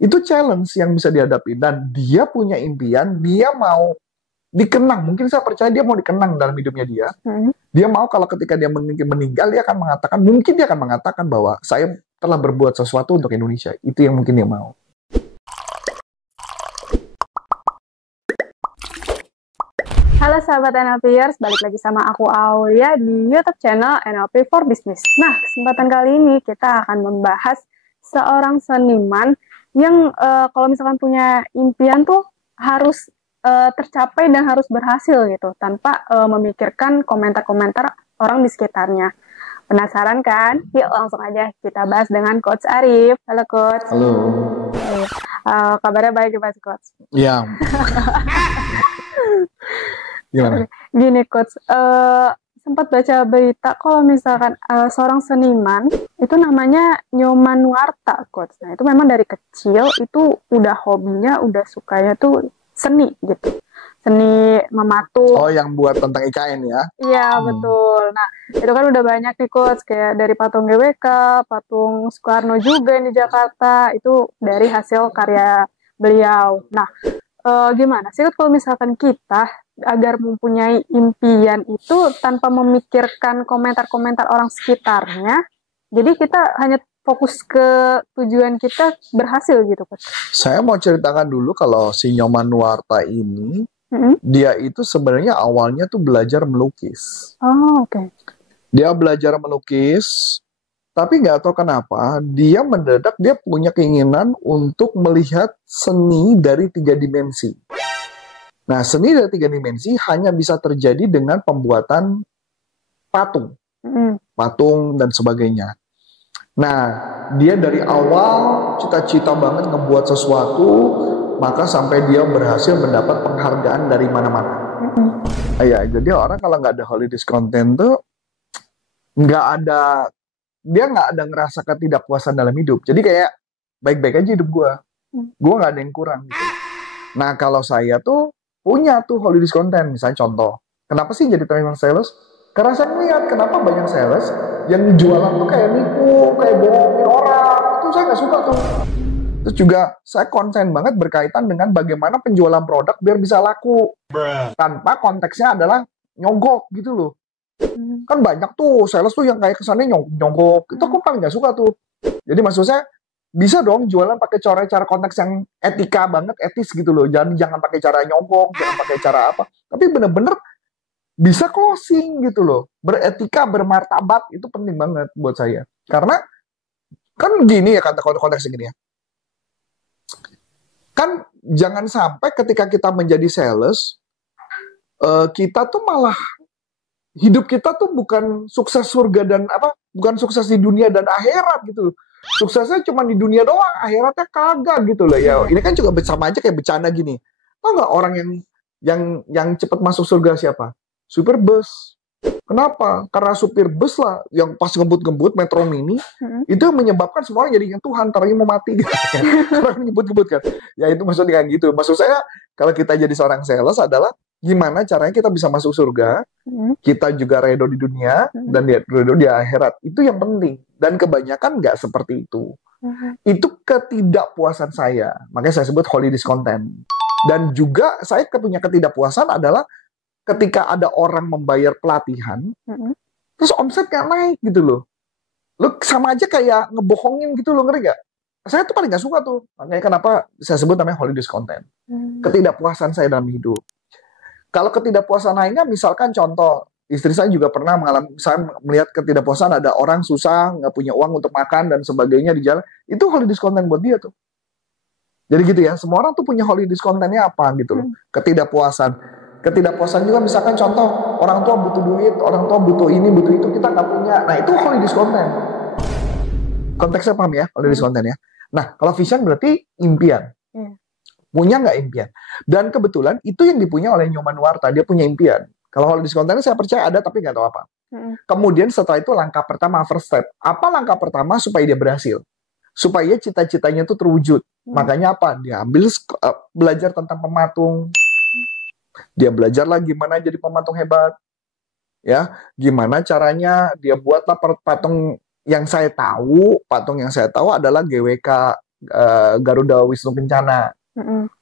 Itu challenge yang bisa dihadapi. Dan dia punya impian, dia mau dikenang. Mungkin saya percaya dia mau dikenang dalam hidupnya dia. Dia mau kalau ketika dia meninggal, dia akan mengatakan bahwa saya telah berbuat sesuatu untuk Indonesia. Itu yang mungkin dia mau. Halo sahabat NLPers, balik lagi sama aku Aulia di YouTube channel NLP for Business. Nah, kesempatan kali ini kita akan membahas seorang seniman yang kalau misalkan punya impian tuh harus tercapai dan harus berhasil gitu, tanpa memikirkan komentar-komentar orang di sekitarnya. Penasaran kan? Yuk langsung aja kita bahas dengan Coach Arif. Halo Coach. Halo. Kabarnya baik ya Coach? Iya. Gimana? Gini Coach, sempat baca berita kalau misalkan seorang seniman itu namanya Nyoman Nuarta Coach. Nah itu memang dari kecil itu udah hobinya, udah sukanya tuh seni gitu. Seni mematung. Oh, yang buat tentang IKN ya? Iya, betul. Nah, itu kan udah banyak nih Coach, kayak dari patung GWK, patung Soekarno juga di Jakarta, itu dari hasil karya beliau. Nah, gimana sih kalau misalkan kita agar mempunyai impian itu tanpa memikirkan komentar-komentar orang sekitarnya, jadi kita hanya fokus ke tujuan kita berhasil gitu Coach. Saya mau ceritakan dulu kalau si Nyoman Nuarta ini, dia itu sebenarnya awalnya tuh belajar melukis. Oh, oke. Dia belajar melukis, tapi nggak tahu kenapa dia mendadak dia punya keinginan untuk melihat seni dari 3 dimensi. Nah, seni dari 3 dimensi hanya bisa terjadi dengan pembuatan patung, patung dan sebagainya. Nah, dia dari awal cita-cita banget ngebuat sesuatu, maka sampai dia berhasil mendapat penghargaan dari mana-mana. Ya, jadi orang kalau nggak ada holiday content tuh nggak ada, dia nggak ada ngerasa ketidakpuasan dalam hidup. Jadi kayak baik-baik aja hidup gue nggak ada yang kurang. Gitu. Nah, kalau saya tuh punya tuh holiday content, misalnya contoh, kenapa sih jadi trainer sales? Karena saya melihat kenapa banyak sales yang jualan tuh kayak nipu, kayak bohongin orang, itu saya nggak suka tuh. Terus juga saya konsen banget berkaitan dengan bagaimana penjualan produk biar bisa laku. Tanpa konteksnya adalah nyogok gitu loh. Kan banyak tuh sales tuh yang kayak kesannya nyogok. Itu aku paling nggak suka tuh. Jadi maksud saya, bisa dong jualan pakai cara konteks yang etika banget, etis gitu loh. Jangan pakai cara nyogok, jangan pakai cara apa. Tapi bener-bener bisa closing gitu loh. Beretika, bermartabat, itu penting banget buat saya. Karena kan gini ya kata konteks gini ya. Kan jangan sampai ketika kita menjadi sales, kita tuh malah hidup kita tuh bukan sukses surga dan apa, bukan sukses di dunia dan akhirat gitu. Suksesnya cuma di dunia doang, akhiratnya kagak gitu loh ya. Ini kan juga sama aja kayak bercanda gini. Tahu nggak orang yang cepat masuk surga siapa? Supir bus. Kenapa? Karena supir bus lah yang pas ngebut-ngebut Metro Mini itu menyebabkan semua orang jadi yang Tuhan, taranya mau mati gitu. Karena ngebut-ngebut kan. Ya itu maksudnya kan gitu. Maksud saya kalau kita jadi seorang sales adalah gimana caranya kita bisa masuk surga, kita juga redo di dunia dan redo di akhirat. Itu yang penting. Dan kebanyakan nggak seperti itu. Itu ketidakpuasan saya. Makanya saya sebut holy discontent. Dan juga saya punya ketidakpuasan adalah ketika ada orang membayar pelatihan, terus omsetnya naik gitu loh. Lo sama aja kayak ngebohongin gitu loh, ngerti gak? Saya tuh paling gak suka tuh. Makanya kenapa saya sebut namanya holy discontent. Ketidakpuasan saya dalam hidup. Kalau ketidakpuasan lainnya, misalkan contoh, istri saya juga pernah mengalami, saya melihat ketidakpuasan ada orang susah, nggak punya uang untuk makan dan sebagainya di jalan, itu holy discontent buat dia tuh. Jadi gitu ya, semua orang tuh punya holy discontentnya apa gitu loh. Ketidakpuasan juga misalkan contoh, orang tua butuh duit, orang tua butuh ini, butuh itu, kita nggak punya. Nah itu holy discontent. Konteksnya paham ya, holy discontent ya. Nah kalau vision berarti impian. Punya nggak impian? Dan kebetulan itu yang dipunya oleh Nyoman Nuarta, dia punya impian. Kalau holy discontent saya percaya ada tapi nggak tahu apa. Kemudian setelah itu langkah pertama, first step. Apa langkah pertama supaya dia berhasil? Supaya cita-citanya itu terwujud. Makanya apa? Dia ambil belajar tentang pematung. Dia belajar lah gimana jadi pematung hebat. Ya, gimana caranya dia buatlah patung yang saya tahu adalah GWK. Garuda Wisnu Kencana.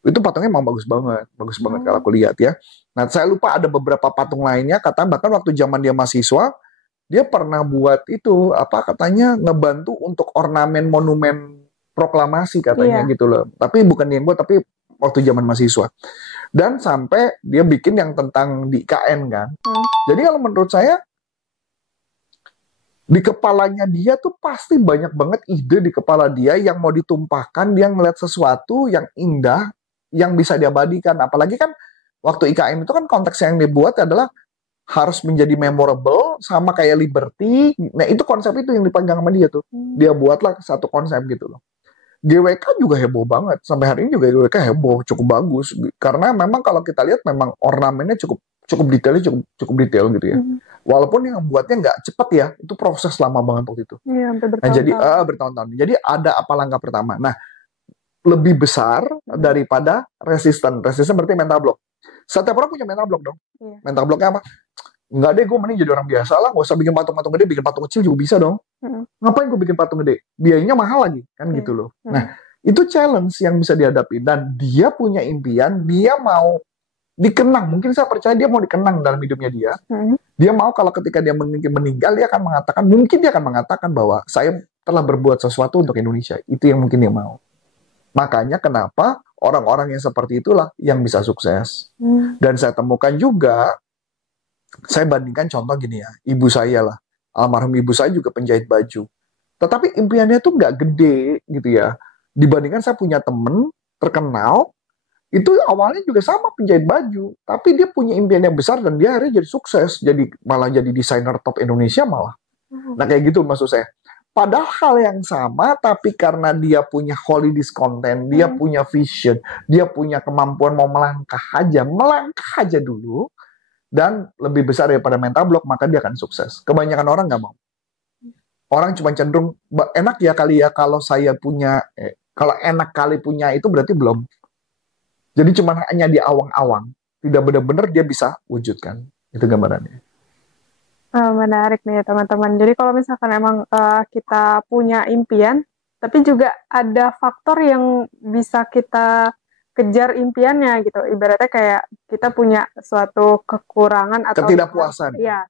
Itu patungnya emang bagus banget kalau aku lihat ya. Nah, saya lupa ada beberapa patung lainnya, kata bahkan waktu zaman dia mahasiswa, dia pernah buat itu, katanya ngebantu untuk ornamen monumen proklamasi katanya gitu loh. Tapi bukan dia yang buat, tapi waktu zaman mahasiswa. Dan sampai dia bikin yang tentang di IKN kan. Jadi kalau menurut saya, di kepalanya dia tuh pasti banyak banget ide di kepala dia yang mau ditumpahkan, dia ngeliat sesuatu yang indah, yang bisa diabadikan. Apalagi kan waktu IKN itu kan konteks yang dibuat adalah harus menjadi memorable, sama kayak Liberty. Nah itu konsep itu yang dipegang sama dia tuh. Dia buatlah satu konsep gitu loh. GWK juga heboh banget. Sampai hari ini juga GWK heboh, cukup bagus. Karena memang kalau kita lihat memang ornamennya cukup detailnya cukup detail gitu ya. Walaupun yang buatnya nggak cepet ya, itu proses lama banget waktu itu. Iya, Nah, jadi bertahun-tahun. Jadi ada apa langkah pertama? Nah, lebih besar daripada resisten. Resisten berarti mental block. Setiap orang punya mental block dong. Mental blocknya apa? Nggak deh, gue mending jadi orang biasa lah. Nggak usah bikin patung-patung gede, bikin patung kecil juga bisa dong. Ngapain gue bikin patung gede? Biayanya mahal lagi, kan gitu loh. Nah, itu challenge yang bisa dihadapi. Dan dia punya impian, dia mau dikenang. Mungkin saya percaya dia mau dikenang dalam hidupnya dia. Dia mau kalau ketika dia meninggal, dia akan mengatakan bahwa saya telah berbuat sesuatu untuk Indonesia. Itu yang mungkin dia mau. Makanya kenapa orang-orang yang seperti itulah yang bisa sukses. Dan saya temukan juga, saya bandingkan contoh gini ya, ibu saya lah. Almarhum ibu saya juga penjahit baju. Tetapi impiannya tuh nggak gede gitu ya. Dibandingkan saya punya temen terkenal, itu awalnya juga sama penjahit baju, tapi dia punya impian yang besar dan dia akhirnya jadi sukses, malah jadi desainer top Indonesia malah. Nah kayak gitu maksud saya. Padahal hal yang sama, tapi karena dia punya holidays content, dia punya vision, dia punya kemampuan mau melangkah aja dulu, dan lebih besar daripada mental block, maka dia akan sukses. Kebanyakan orang nggak mau. Orang cuma cenderung, enak ya kali ya kalau saya punya, kalau enak kali punya itu berarti belum. Jadi cuma hanya di awang-awang. Tidak benar-benar dia bisa wujudkan. Itu gambarannya. Menarik nih teman-teman. Jadi kalau misalkan emang kita punya impian, tapi juga ada faktor yang bisa kita kejar impiannya gitu. Ibaratnya kayak kita punya suatu kekurangan atau ketidakpuasan. Iya.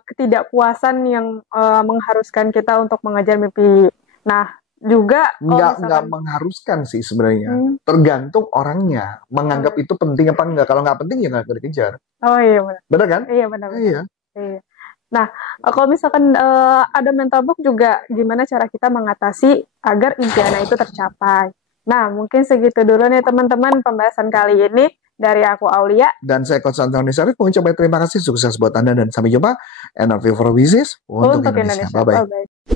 Ketidakpuasan yang mengharuskan kita untuk mengejar mimpi. Nah, juga nggak mengharuskan sih sebenarnya, tergantung orangnya menganggap itu penting apa enggak. Kalau nggak penting ya nggak dikejar. Oh iya benar kan? Iya benar. Iya. Nah kalau misalkan ada mental block juga, gimana cara kita mengatasi agar impiannya itu tercapai? Nah mungkin segitu dulu nih teman-teman pembahasan kali ini dari aku Aulia dan saya Coach Antoni Sarif mengucapkan terima kasih, sukses buat Anda dan sampai jumpa. NLP for Business untuk Indonesia. Bye bye.